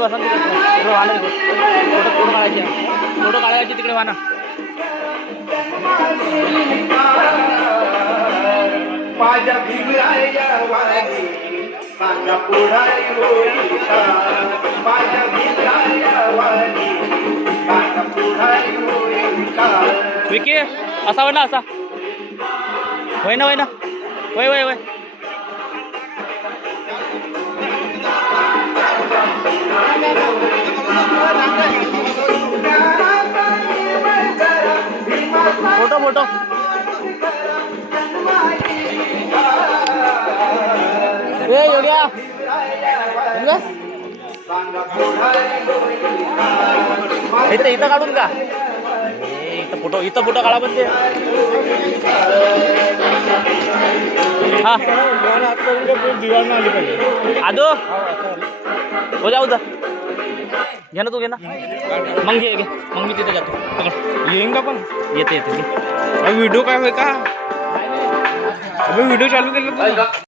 बसा तिकडे वाहन फोटो काढायचे फोटो काढायचे तिकडे वाहन माझ्या भिगराया वाणी माझ्या पुढारी होईल का माझ्या भिगराया वाणी माझ्या पुढारी होईल का विकी असा होय ना असा होय ना होय होय होय फोटो फोटो एवढ्या इथं काढून का इथं फोटो काढा पण ते हा आदो हो जाऊ घे ना तू घे ना मग घे मग मी तिथे जातो पकड येईन का पण येते व्हिडिओ काय होय का व्हिडिओ चालू केला